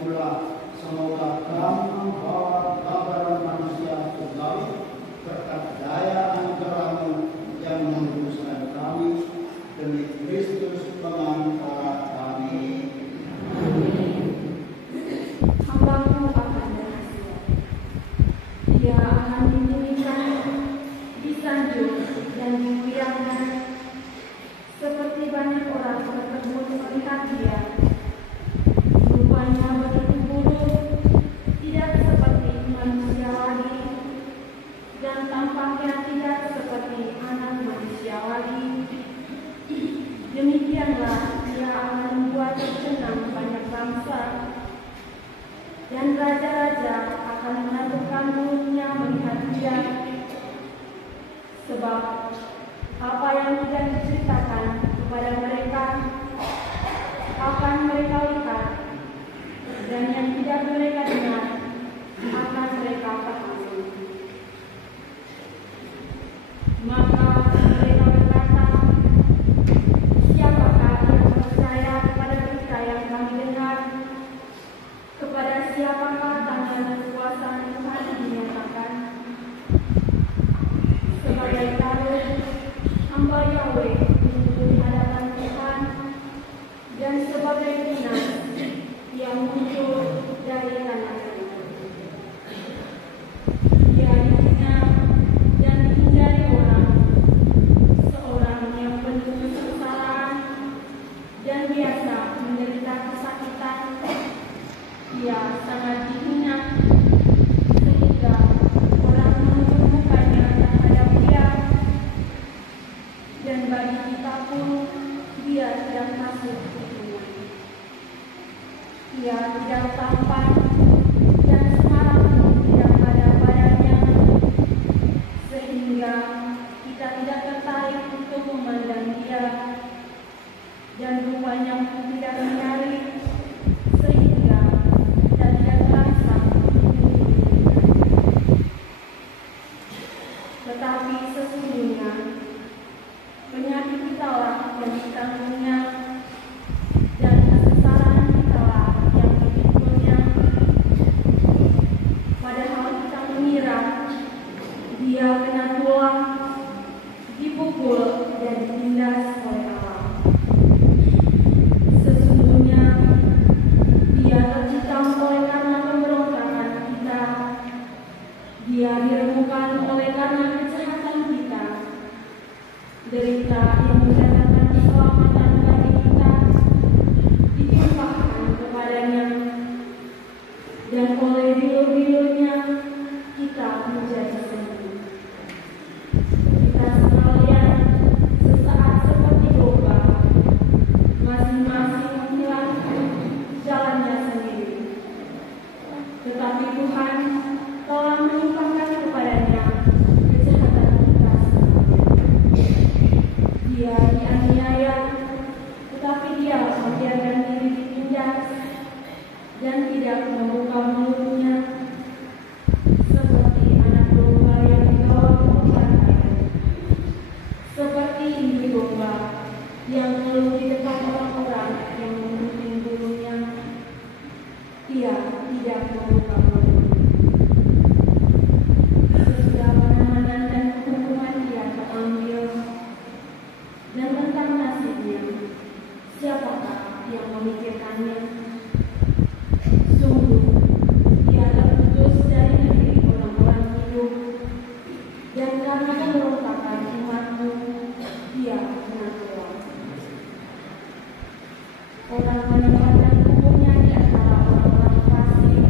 pula semoga kamu membawa kabar manusia surgawi berkat daya anugerah-Mu yang menguduskan kami demi Kristus pengantara kami. Hamba-Mu akan berhasil. Dia akan dipulihkan, disanjung dan digoyangkan seperti banyak orang berkebun melihat dia. Rupanya begitu buruk, tidak seperti manusia lagi, dan tampaknya tidak seperti anak manusia lagi. Demikianlah dia akan membuat tercengang banyak bangsa, dan raja-raja akan menundukkan mulutnya melihat dia. Sebab apa yang tidak diceritakan kepada mereka akan mereka lihat, dan yang tidak mereka dengar akan mereka pahami. Maka mereka berkata, siapakah yang percaya kepada berita yang kami dengar? Kepada siapakah tangan kekuasaan Tuhan dinyatakan? Sebagai Tarun, hamba Yahweh duduk di hadapan Tuhan, dan sebagai Pinas yang muncul dari tanah air. Dia dihina dan dihindari orang, seorang yang penuh kesengsaraan dan biasa menderita kesakitan. Dia sangat dihina sehingga orang menunduk mukanya terhadap dia, dan bagi kita pun dia tidak masuk hitungan. Dia tidak tampan dan semarak pun tidak ada padanya, sehingga kita tidak tertarik untuk memandang dia, dan rupanya pun tidak menarik, sehingga kita tidak terangsang untuk memilikinya. Tetapi sesungguhnya penyakit kitalah yang ditanggungnya, dan kesengsaraan kitalah yang dipikulnya. Padahal kita mengira dia kena tulang, dipukul dan ditindas oleh Allah. Sesungguhnya dia tercikam oleh karena pemberontakan kita, dia diremukkan oleh karena kejahatan kita. Derita yang mendatangkan keselamatan bagi kita ditimpahkan kepadanya, dan oleh bilur-bilurnya kita menjadi sembuh. Kita sekalian sesaat seperti domba, masing-masing menghilangkan jalannya sendiri. Tetapi Tuhan telah menimpakan kepadanya kejahatan kita semuanya. Dia dianiaya, tetapi dia membiarkan diri ditindas dan tidak membuka mulutnya, seperti anak domba yang dibawa ke pembantaian, seperti induk domba yang keluh di depan orang-orang yang menggunting bulunya. Dia tidak membuka mulutnya. Sesudah penahanan dan hukuman dia terambil, dan tentang nasibnya, siapakah yang memikirkannya? Sungguh, dia terputus dari negeri orang-orang hidup, dan karena pemberontakan umat-Mu, dia kena tulang. Orang menempatkan tubuhnya di antara orang-orang fasik,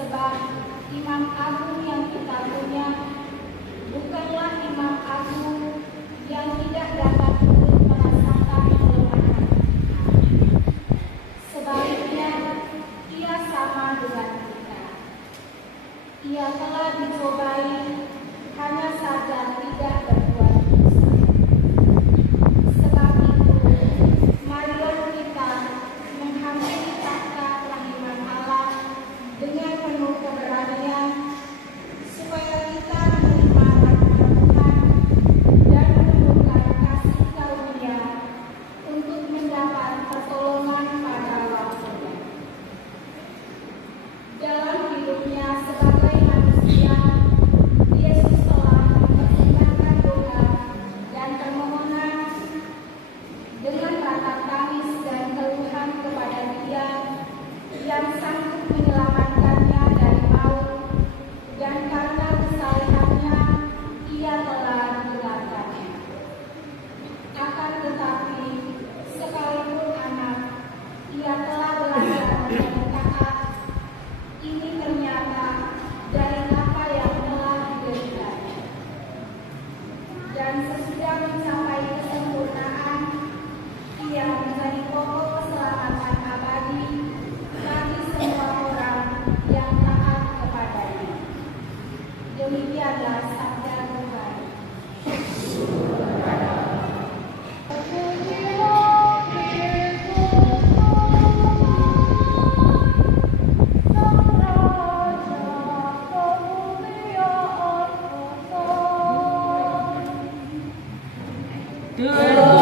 Sebab Imam Agung yang kita punya bukanlah Imam Agung yang tidak dapat turut merasakan kelemahan. Sebaliknya, Ia sama dengan kita. Ia telah dicobai, hanya saja tidak berbuat dosa. Sebab itu, marilah kita menghampiri takhta kelahiran Allah dengan penuh keberanian, supaya kita menerima rahmat Tuhan dan menemukan kasih karunia untuk mendapat pertolongan pada waktunya. Dalam hidupnya sebagai manusia, Yesus telah mempersembahkan doa dan permohonan dengan rata tangis dan keluhan kepada Dia yang sanggup menyelamatkannya dari maut, dan karena kesalehannya Ia telah digelarkannya. Akan tetapi, sekalipun anak, Ia telah belajar menjadi taat. Ini ternyata dari apa yang telah dideritanya. Dan sesudah mencapai kesempurnaan, Ia menjadi pokok keselamatan abadi bagi semua orang yang taat kepadanya. Demikianlah sabda Tuhan. Dengan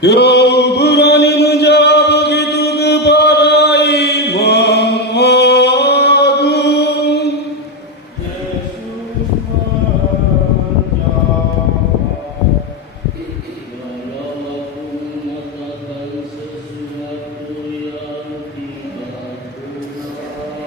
Kau berani menjawab begitu kepada Imam Agung. Yesus menjawab, kalau aku mengatakan sesuatu yang tidak benar,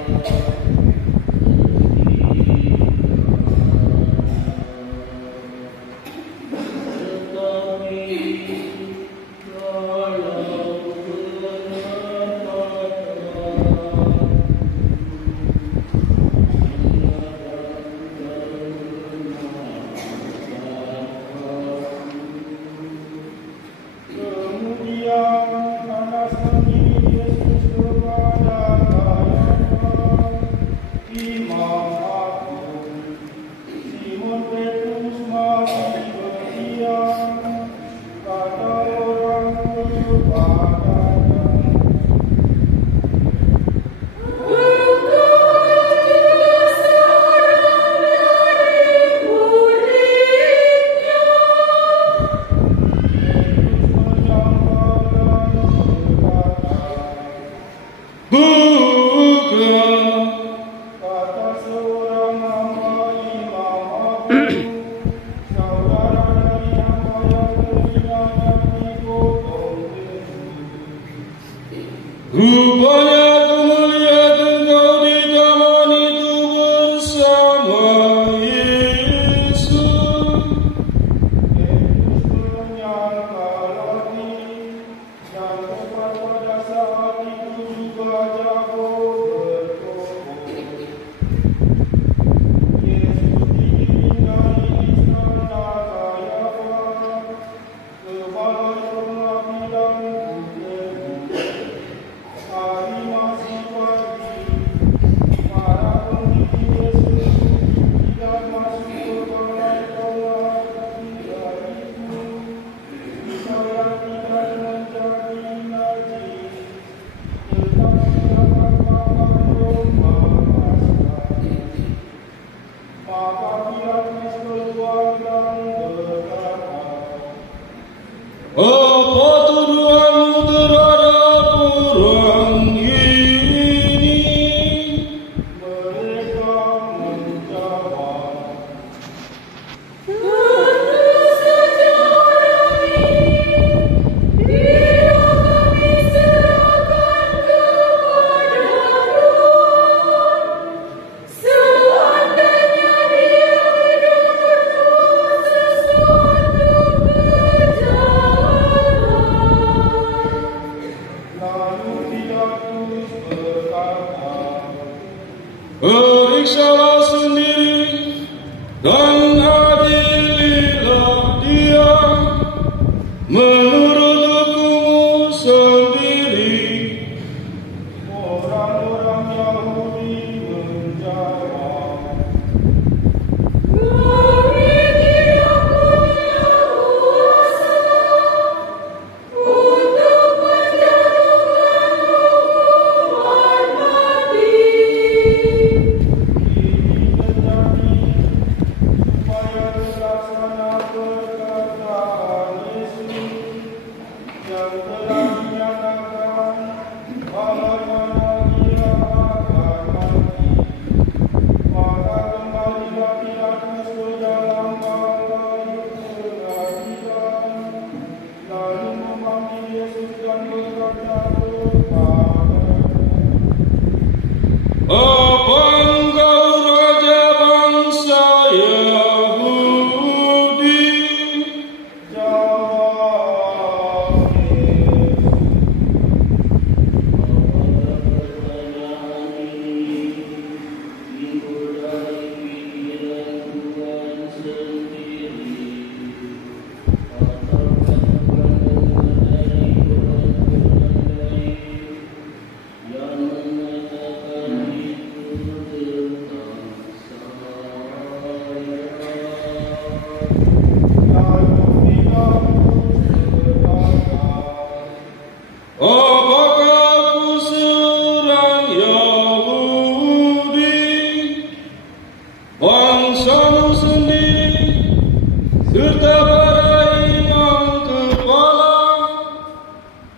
Periksalah sendiri dan adililah dia menurut hukum sendiri. Orang-orang Yahudi menjawab, Kami tidak punya kuasa untuk menjatuhkan hukuman mati. ini terjadi supaya terlaksana perkataan Yesus yang telah dinyatakan bahwa dia akan mati. Maka kembalilah Pilatus ke dalam kamar pengadilan, lalu memanggil Yesus dan berkata kepadanya, Apa engkau raja bangsa Yahudi? jawab Yesus, lalu Pilatus berkata, Apakah aku seorang Yahudi? Bangsamu sendiri serta para imam kepala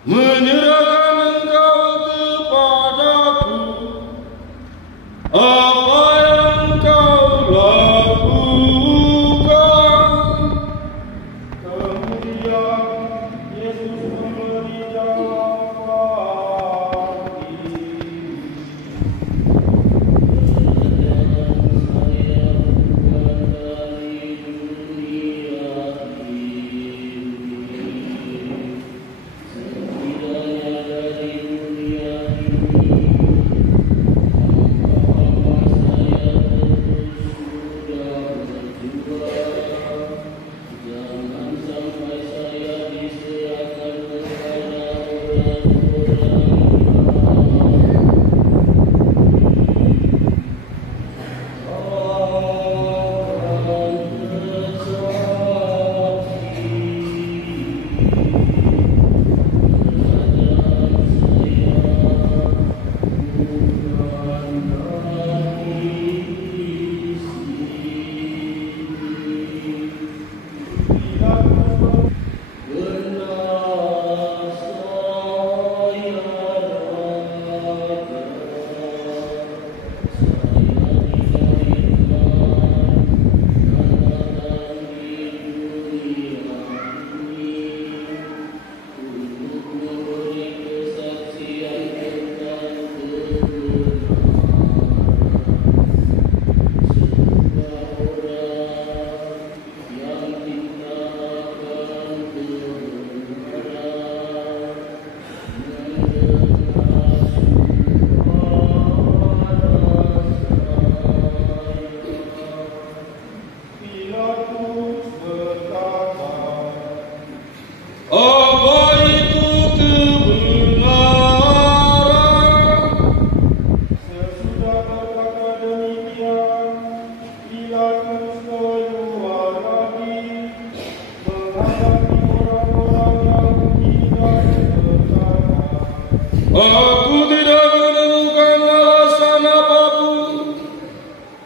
menyerahkan engkau kepadaku. Apa yang kau lakukan? Kemudian Yesus memberi jawaban ini.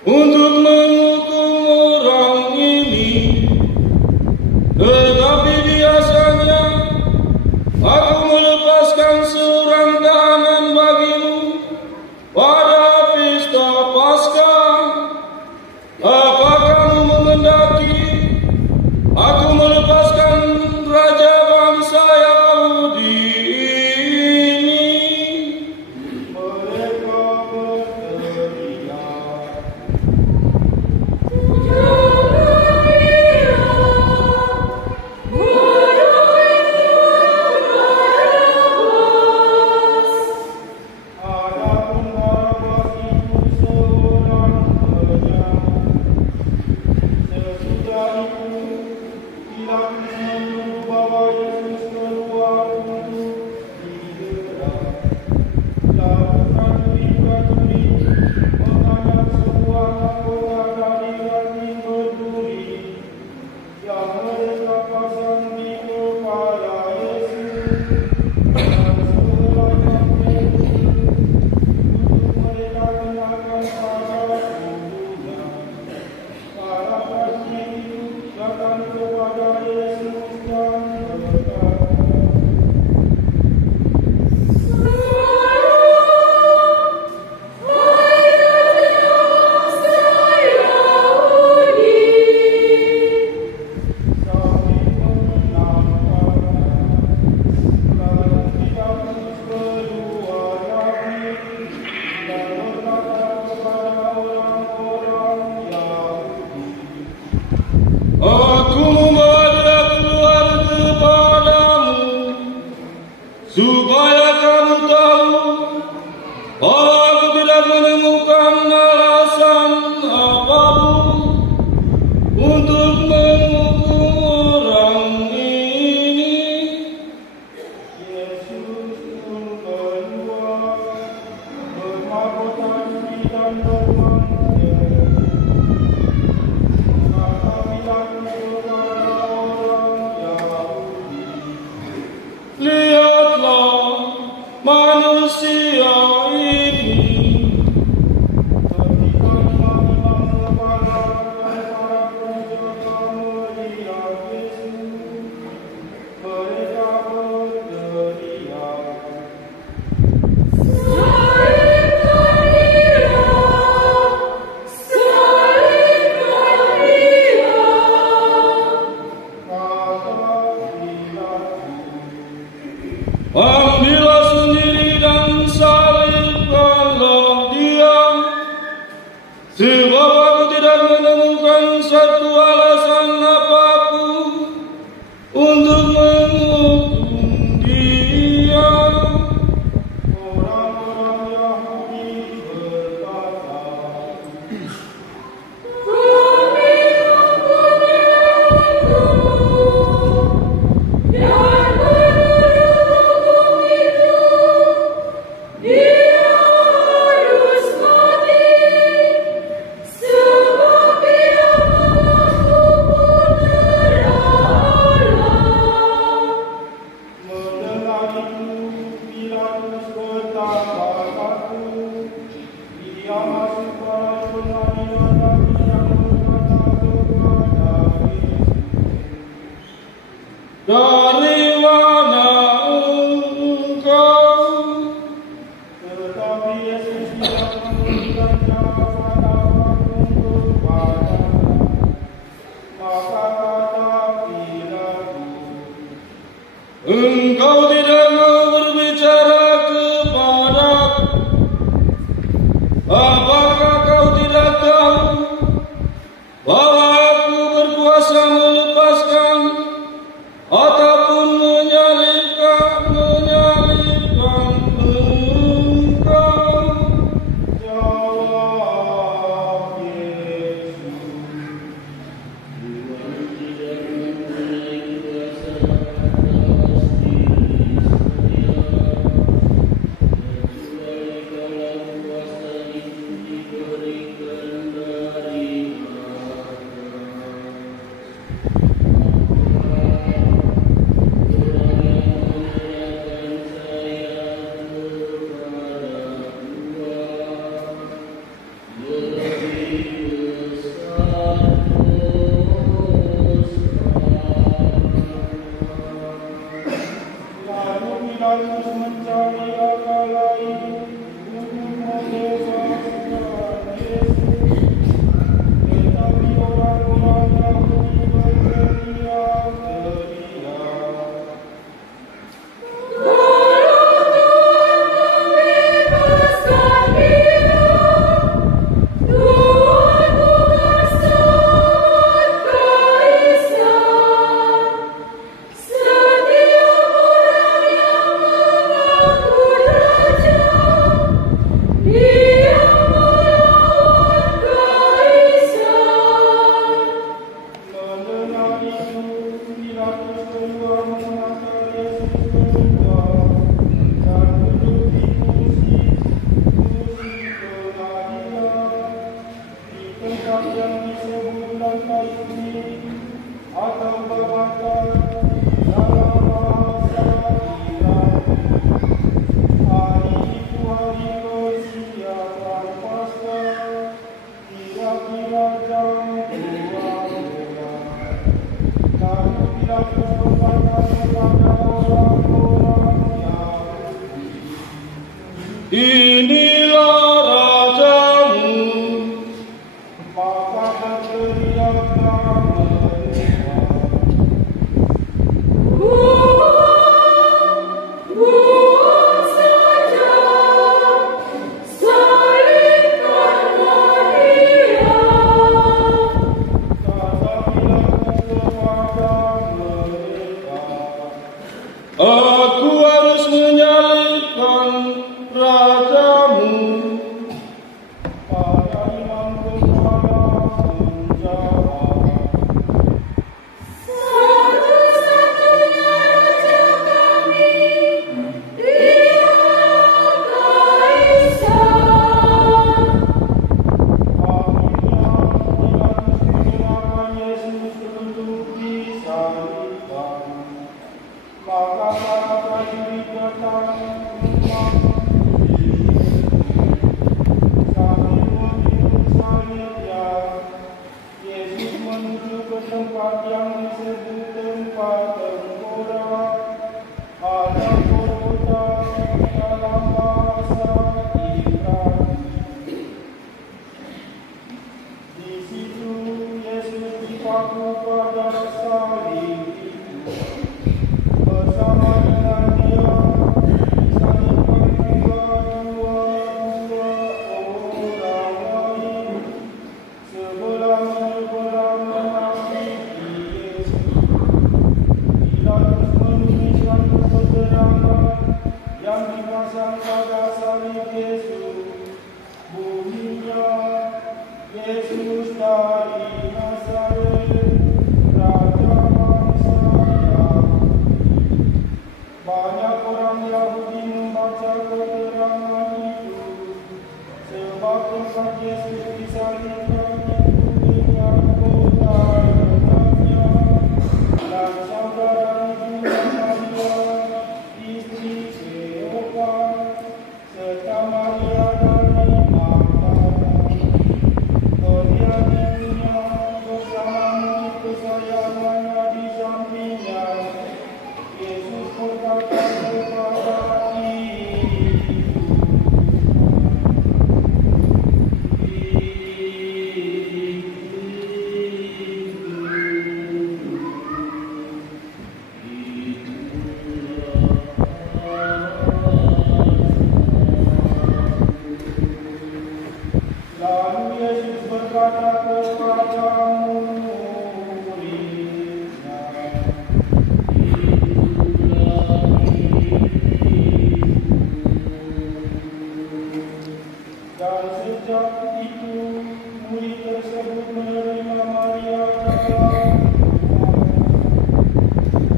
untuk menghukum orang ini. Tetapi biasanya aku melepaskan seorang tahanan bagimu pada pesta Paskah. Apa kamu menghendaki aku melepaskan raja bangsa Yahudi ini? Mereka berteriak, adapun Barabas itu seorang pejahat. Sesudah itu, Pilatus menyuruh bawa Yesus keluar untuk didera. Lalu prajurit-prajurit mengangkat sebuah mahkota dari ranting berduri yang mereka pasang di kepala Yesus. Dan sebanyak itu untuk mereka kenakan pada tubuhnya. Para prajurit itu datang kepada Yesus dan berkata, sambil menenangkannya. Lalu Pilatus keluar lagi dan berkata kepada orang-orang Yahudi, Aku membawa dia keluar kepadamu, supaya kamu tahu bahwa aku tidak menemukan alasan apapun untuk menghukum orang ini. Yesus pun keluar, bermahkota cuci dan bermantel. Kata Pilatus kepada orang Yahudi, Lihatlah manusia ini. ketika imam-imam kepala dan para penjaga melihat Yesus, mereka berteriak, kata Pilatus, Ambillah sendiri dan salibkanlah dia, sebab aku tidak menemukan satu alasan apapun untuk menghukum dia. orang-orang Yahudi berkata, mendengar itu Pilatus bertambah takut. Dia masuk pada pengadilan yang berkata kepada Yesus, Dari mana engkau? tetapi Yesus tidak memberikan jawaban apapun kepadanya. Maka kata Pilatus, Engkau tidak mau berbicara kepadaku. Apakah kau tidak tahu bahwa aku berkuasa melepaskan ataupun menyalibkan engkau? jawab Yesus, Yesus dari Nazaret, Raja bangsa Yahudi. Banyak orang Yahudi membaca keterangan itu, sebab tempat Yesus disalibkan itu dengan kota letaknya, dan saudara juga Maria, istri Kleopas, serta Maria dari Magdala. Kemudiannya bersama murid kesayangannya di sampingnya, Yesus berkata kepada Lalu Yesus berkata kepada murid-Nya, dan sejak itu murid tersebut menerima Maria dalam rumah.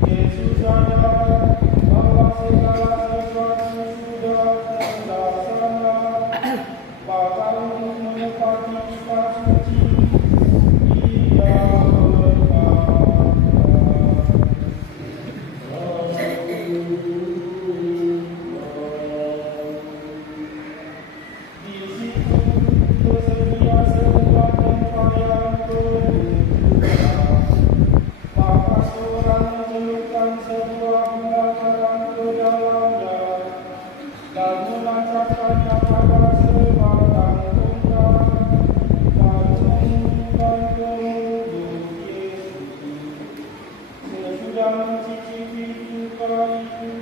Yesus sadar bahwa segala sesuatu sudah terlaksana, bahkan untuk menepati kitab suci, Ia berkata, di situ tersedia sebuah tempat yang terbuka. Maka seorang mencelupkan sebuah bunga terang ke dalamnya, dan menancapkannya pada sebatang tongkat, dan menunjukkan ke mulut Yesus. Sesudah mencicipi cuka itu,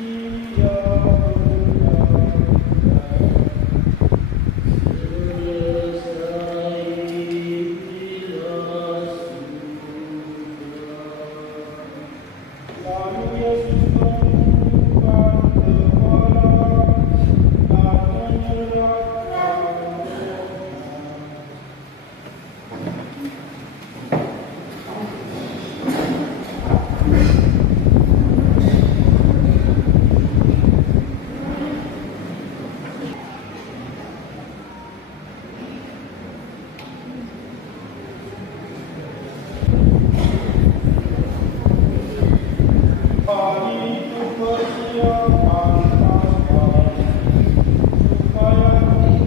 Ia berkata, lalu Yesus menundukkan kepala dan menyerahkan rohnya. Hari itu persiapan Paskah, supaya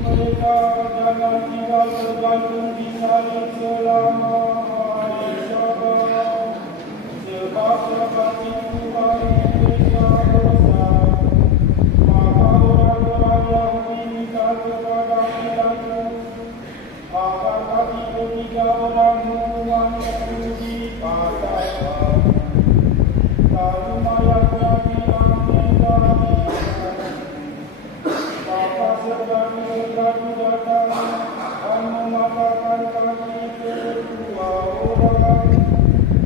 mereka jangan tinggal tergantung di salib selama hari Sabat, sebab Sabat itu hari mereka besar. Maka orang-orang Yahudi minta kepada Pilatus agar kaki ketiga orang hukuman itu dipatahkan. Lalu mayatnya diambil lagi. Maka serganu datang dan mematahkan kaki kedua orang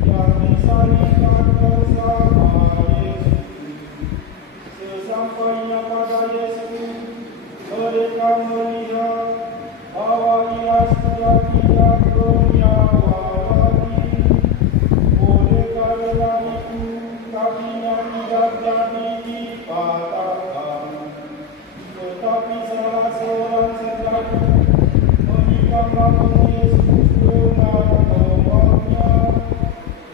yang disalibkan bersama Yesus. Sesampainya pada Yesus, mereka melihat bahwa Ia sudah tidak bernyawa lagi. Oleh karena itu, kakinya tidak jadi dipatahkan. Tetapi salah seorang serganu menikam lambung Yesus dengan tombaknya,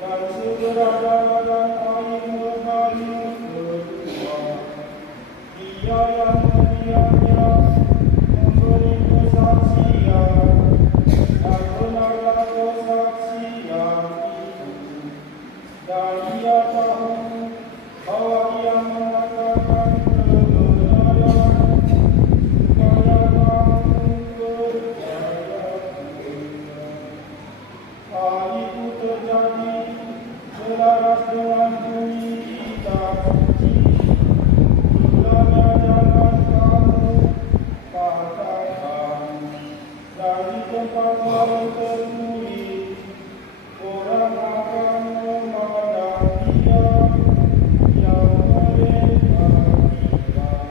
dan segera darah dan air mengalir keluar. Dia yang melihatnya memberi kesaksian, dan benarlah kesaksian itu. Dan Ia tahu bahwa Ia mengatakan kebenaran, supaya kamu percaya. Hal itu terjadi selaras dengan bunyi kitab suci. Mulanya jangan kamu katakan, dan di tempat lain tertulis, orang akan memandang Dia yang mereka tinggal.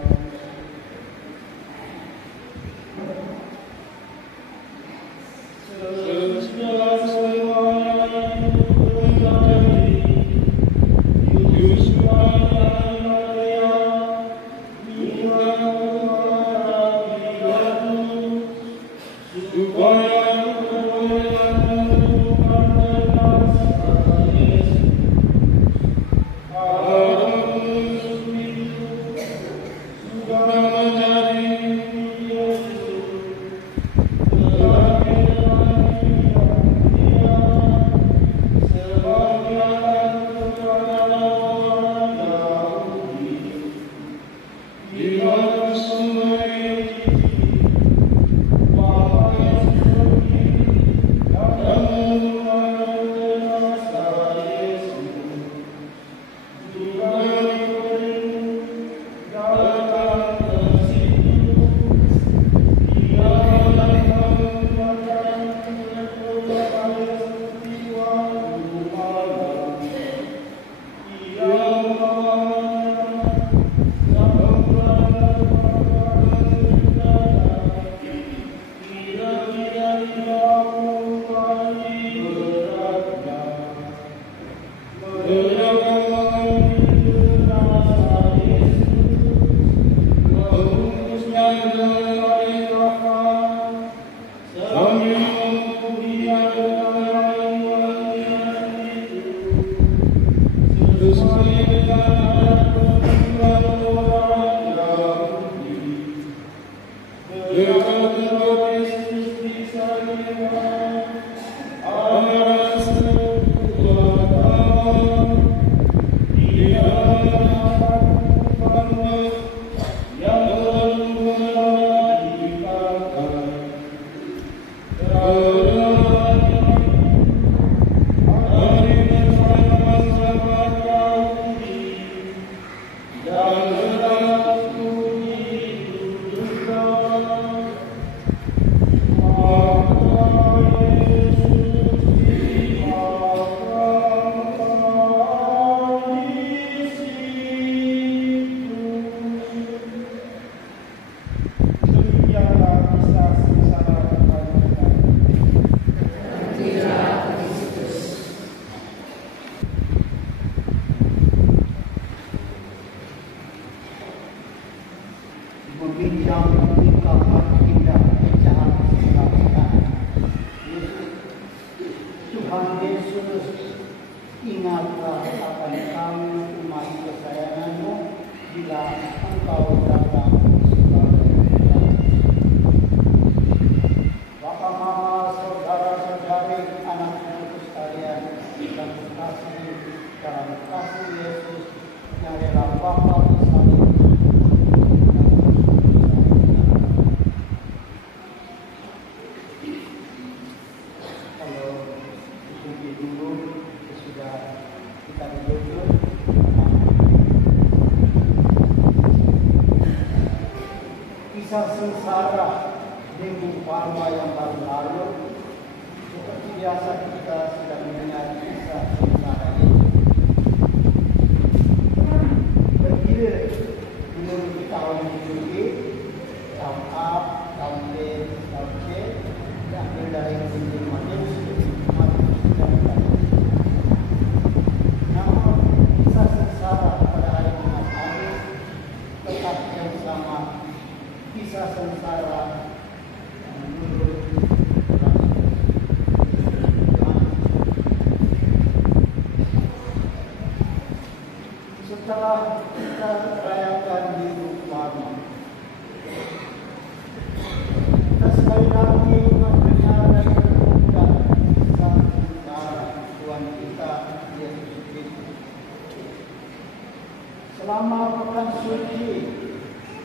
Kisah sengsara Minggu Palma yang baru lalu, seperti biasa kita sudah mendengar kisah sengsara itu. Berbeda menurut tahun Hijri, tahun A, tahun B, tahun C, diambil dari Injil Matius dan Lukas. Namun kisah sengsara pada hari Jumat Agung tetap yang sama. Kisah sengsara menurut setelah kita rayakan Minggu Palma, kita sekali lagi mendengar dan mendengar kisah sengsara Tuhan kita Yesus Kristus. Selama pekan suci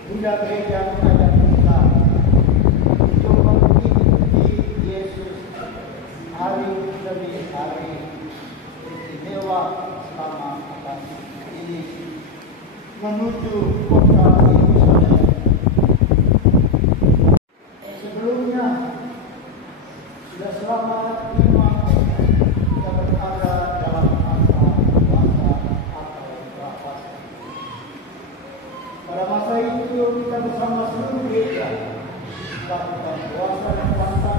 Bunda Gereja mengajak kita untuk mengikuti Yesus hari demi hari istimewa selama pekan ini menuju kota Yerusalem. Sebelumnya sudah selama 5 kita berada dalam masa puasa atau prapaskah. Pada masa itu kita bersama seluruh gereja melakukan puasa dan puasa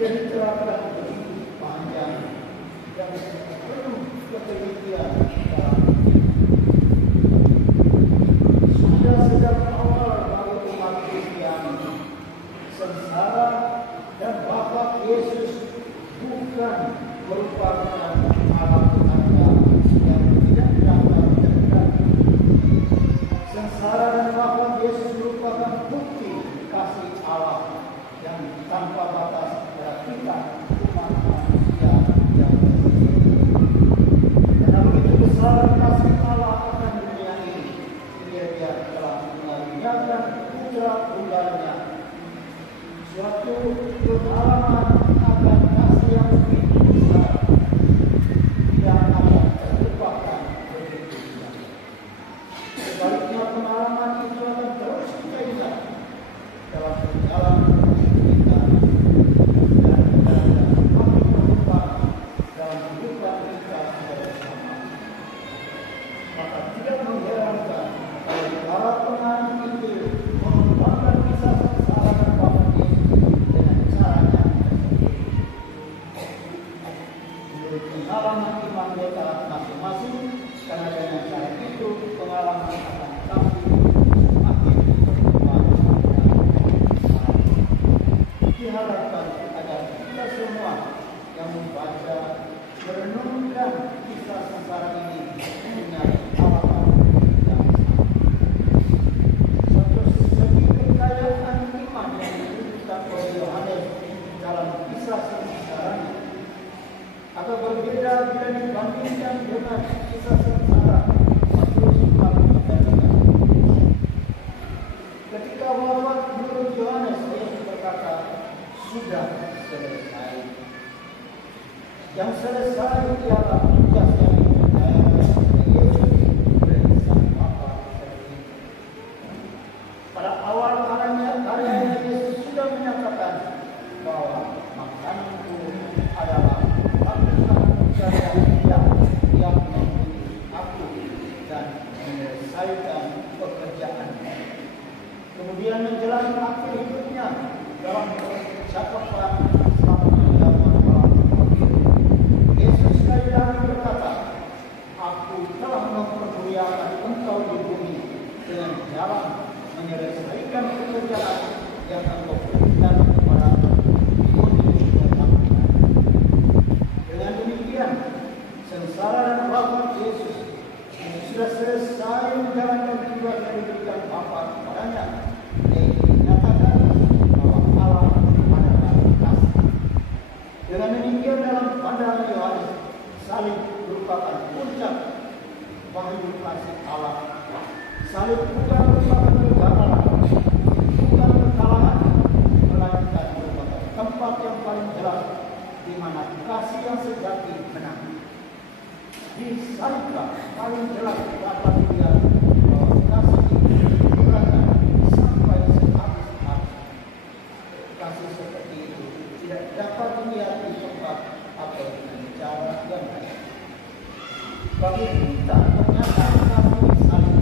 Dia diterapkan begitu panjang dan penuh ketelitian dalam sudah sejak awal bagi umat Kristiani. Sengsara dan wafat Yesus bukan merupakan alam tanda yang tidak dapat terjadi. Sengsara dan wafat Yesus merupakan bukti kasih Allah yang tanpa batas kepada kita umat manusia yang karena begitu besar kasih Allah akan dunia ini, Dia telah mengaruniakan putra tunggalnya, suatu pengalaman akan kasih yang begitu besar yang akan terlupakan begitu saja. Sebaliknya pengalaman itu akan terus kita ingat dalam perjalanan kita dan makin berkembang dalam kehidupan kita bersama. Maka tidak mengherankan kalau para penganut itu mengembangkan kisah sengsara dan wafat Yesus dengan caranya tersendiri. Menurut pengalaman iman mereka masing-masing, karena dengan cara itu pengalaman akan kasih makin berkembang. Diharapkan agar kita semua yang membaca, merenungkan kisah sengsara ini punya harapan yang sama. Satu segi kekayaan iman yang ditunjukkan oleh Yohanes dalam kisah sengsara ini agak berbeda bila dibandingkan dengan kisah sengsara Matius 4:3. Ketika wafat menurut Yohanes, Yesus berkata, sudah selesai. Yang selesai ialah tugas yang dipercayakan oleh Yesus oleh Sang Bapa sendiri. Pada awal karyanya Yesus sudah menyatakan bahwa makananku adalah lakukan pekerjaan yang membunuh aku dan menyelesaikan pekerjaannya. Kemudian menjalani akhir hidupnya dalam percakapan selama 3 malam. Yesus sekali lagi berkata, aku telah mempermuliakan engkau di bumi dengan jalan menyelesaikan pekerjaan yang engkau berikan kepada aku untuk melakukan. Dengan demikian, sengsara dan wafat Yesus sudah selesai menjalankan tugas yang diberikan Bapa kepadanya, yaitu menyatakan bahwa Allah adalah kasih. Dengan demikian dalam pandangan Yohanes, salib merupakan puncak wahyu kasih Allah. Salib bukan merupakan kegagalan, bukan kekalahan, melainkan merupakan tempat yang paling jelas di mana kasih yang sejati menang. Disalibkan paling jelas dapat dilihat bahwa kasih itu diberikan sampai sehabis-habis. Kasih seperti itu tidak dapat dilihat di tempat atau dengan cara yang lain. Bagi kita ternyata kasih salib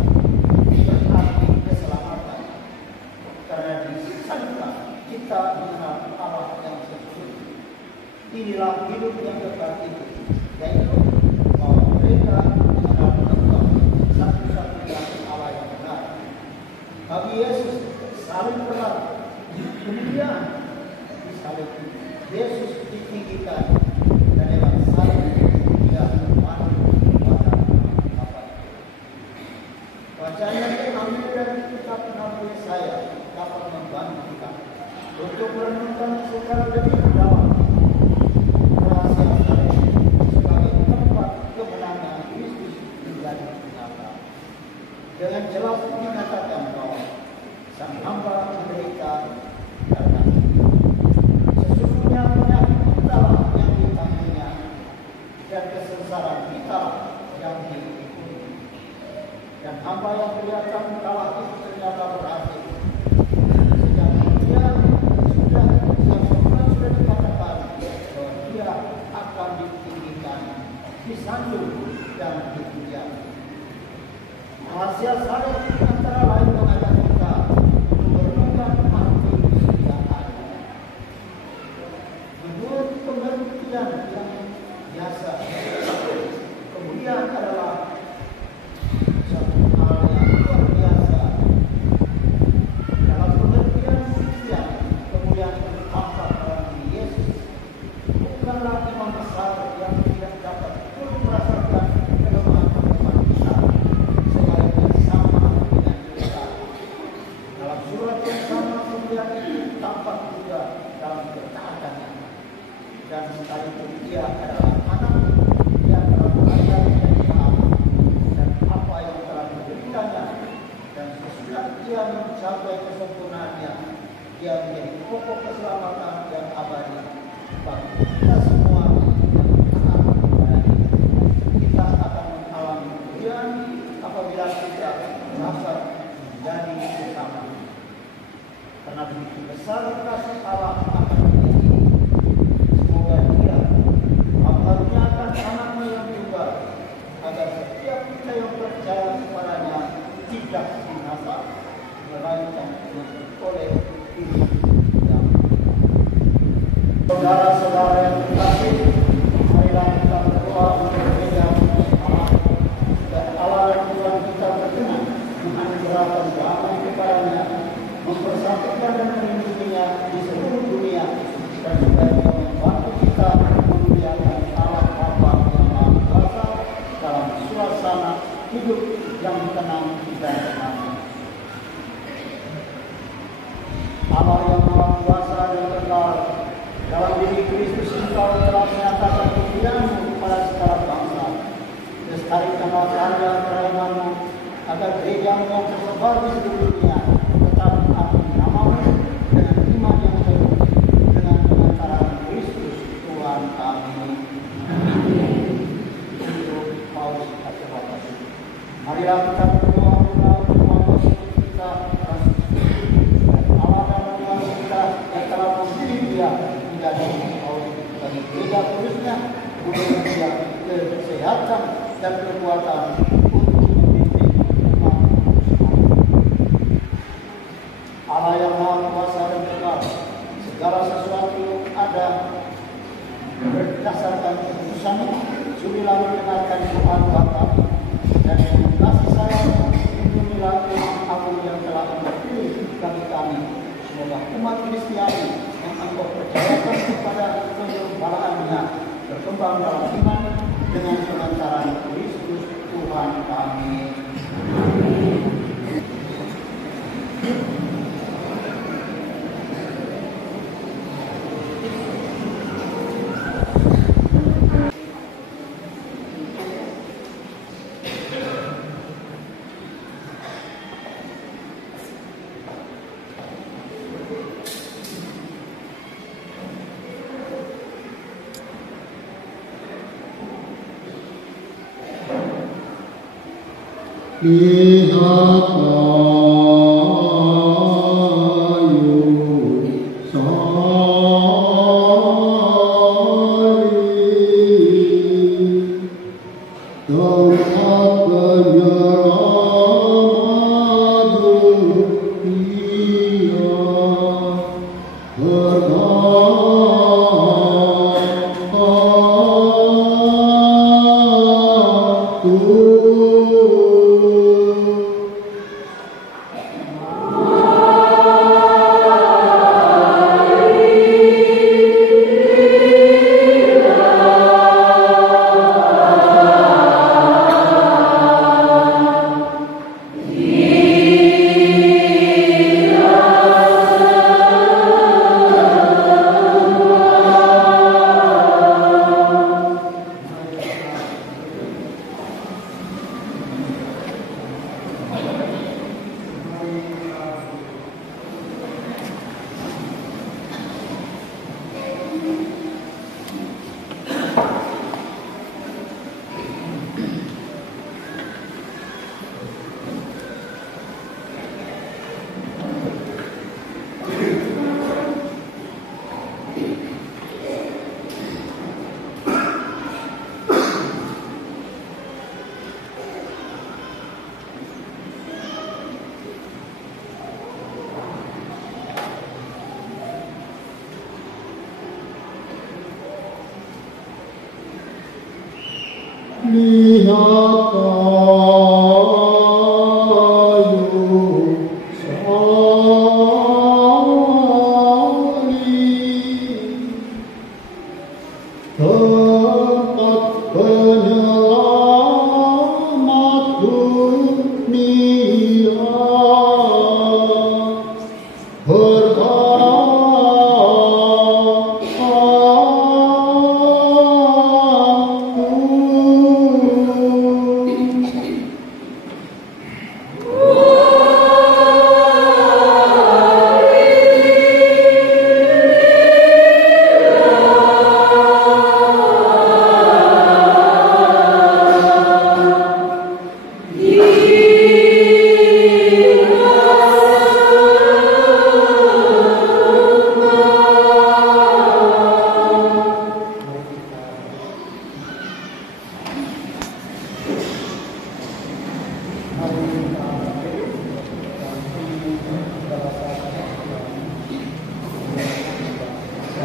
berarti keselamatan, karena disalibkan kita mengenal Allah yang sesungguhnya. Inilah hidup yang kekal itu, yaitu mereka mengenal engkau satu-satunya Allah yang benar. Bagi Yesus salib berat, kemudian disalib. Yesus ditinggikan dan lewat salib dia terpandu pada Bapa. Bacaan yang diambil dari kitab Nabi Yesaya dapat membantu kita untuk merenungkan secara lebih mendalam rahasia salib sebagai tempat kemenangan Kristus menjadi nyata. Dengan jelas menyatakan bahwa Sang Hamba menderita karena sesungguhnya penyakit kita yang ditanggung dan kesengsaraan kita yang diikut. Dan hamba yang kelihatan kalah itu ternyata berhasil. Sejak dia sudah dikatakan tampak juga dalam ketaatannya. Dan sekalipun ia adalah anak, ia telah belajar dari Allah dan apa yang telah diberitanya, dan sesudah ia mencapai kesempurnaannya, ia menjadi pokok keselamatan yang abadi bagi kita semua yang taat kepadanya. Kita akan mengalami kemuliaan apabila kita merasa menjadi bersama. Karena begitu besar kasih Allah akan kita ini, semoga Dia mengaruniakan anaknya yang tunggal, agar setiap kita yang percaya kepadanya tidak binasa, melainkan oleh hidup yang saudara-saudara yang terkasih, marilah kita berdoa untuk gereja Allah, dan Allah dan Tuhan kita berkenan menganugerahkan damai kepadanya, mempersatukan dan melindunginya di seluruh dunia, dan supaya Dia membantu kita memuliakan Allah Bapa yang Maha Kuasa dalam suasana hidup yang tenang dan tenang. Allah yang Maha Kuasa dan kekal, dalam diri Kristus Engkau telah menyatakan kemuliaan-Mu kepada segala bangsa. Lestarikanlah karya kerahiman-Mu, agar gereja-Mu yang tersebar di seluruh dunia tetap mengakui nama-Mu dengan iman yang teguh, dengan pengantaran Kristus Tuhan kami. Untuk Paulus kata Bapak. Marilah kita berdoa untuk Paulus kita, dan Allah dan Tuhan kita yang telah memilih Dia menjadi Paulus bagi gereja khususnya, untuk Dia kesehatan dan kekuatan untuk memimpin umat. Allah yang Maha Kuasa dan kekal, segala sesuatu ada berdasarkan keputusan-Mu. Sudilah mendengarkan doa Bapa, dan dengan kasih sayang lindungilah Engkau yang telah Engkau pilih bagi kami. Semoga umat Kristiani yang Engkau percayakan kepada penggembalaannya berkembang dalam iman dengan pengantaran Kristus Tuhan kami. Berkah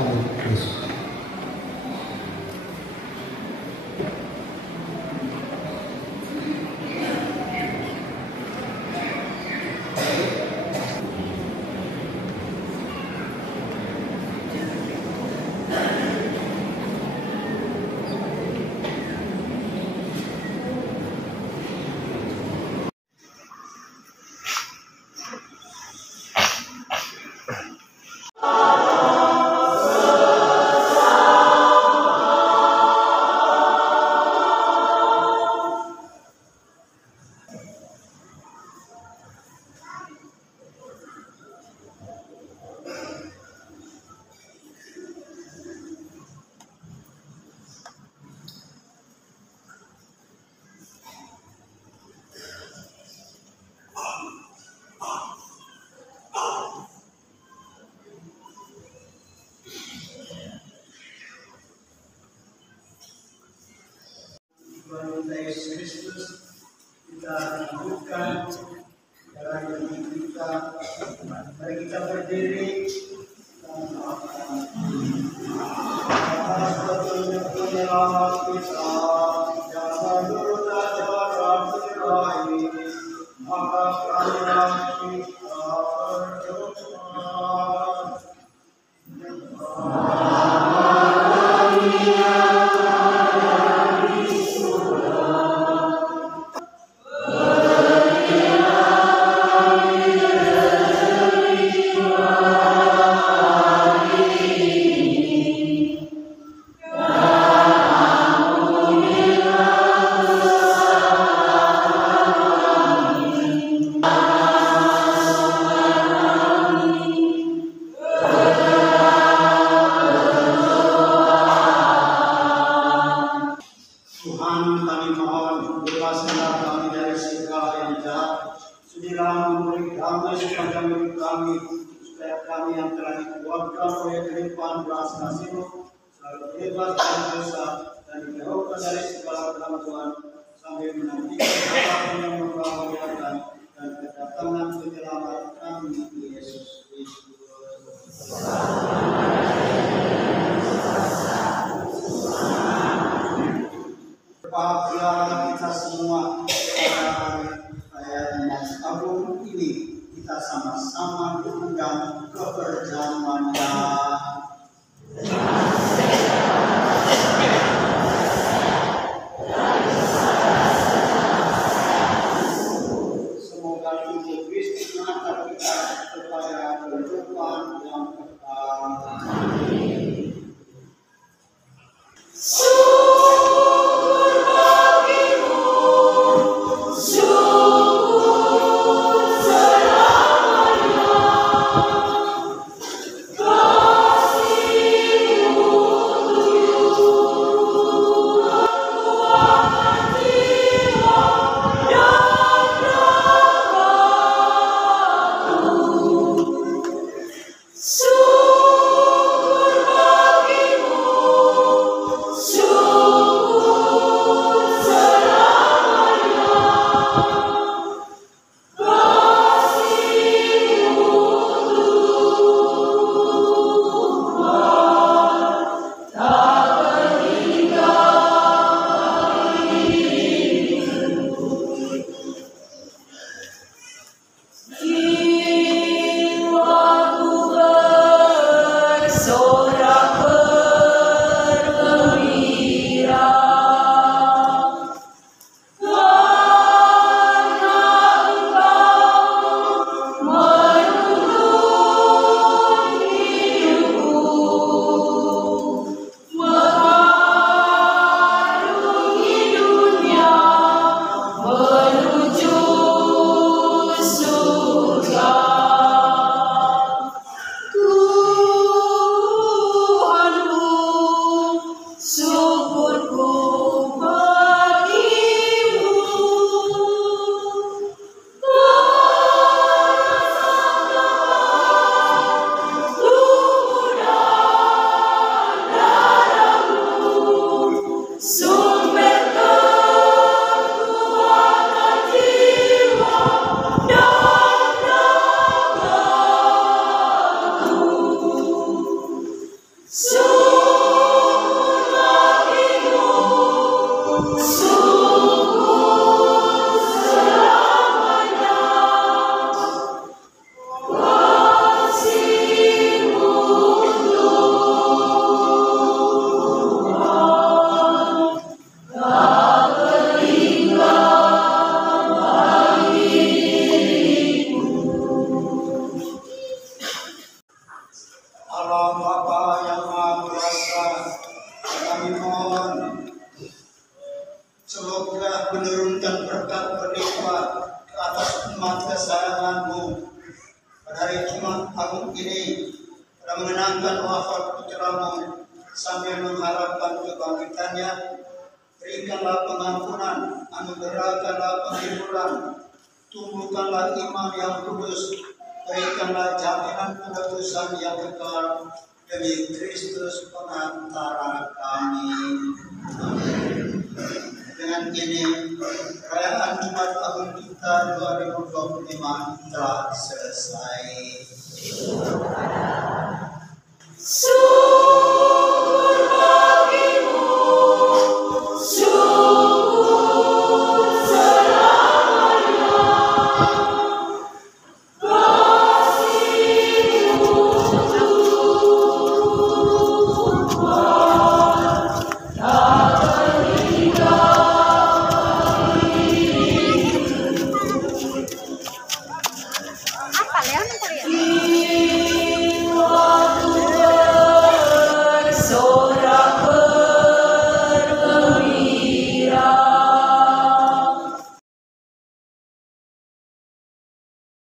Tuhan Yesus. Tuhan Yesus Kristus, kita hidupkan dalam diri kita. Mari kita berdiri dan atas penyelamat kita. Jangan dulu cara berakhir, maka kalian kita berdoa. Tuhan, kami mohon bebaskanlah kami dari segala yang jahat. Sudilah memberi damai sepanjang hidup kami, supaya kami yang telah dikuatkan oleh kelimpahan belas kasih-Mu selalu bebas dari dosa dan dijauhkan dari segala gangguan sambil menantikan harapan yang membahagiakan dan kedatangan penyelamat kami Yesus Kristus. Berbahagialah kita semua pada ayat yang agung ini, kita sama-sama diundang ke perjamuannya. Semoga Tuhan Kristus mengantar kita kepada kehidupan yang kekal. Jiwaku Allah Bapa yang Maha Kuasa, kami mohon semoga menurunkan berkat berlimpah ke atas umat kesayangan-Mu pada hari Jumat Agung ini, pada mengenangkan wafat putra-Mu sambil mengharapkan kebangkitannya. Berikanlah pengampunan, anugerahkanlah penghiburan, tumbuhkanlah iman yang kudus, berikanlah jaminan penebusan yang kekal demi Kristus pengantara kami. Amin. Dengan ini, perayaan Jumat Agung kita 2025 telah selesai.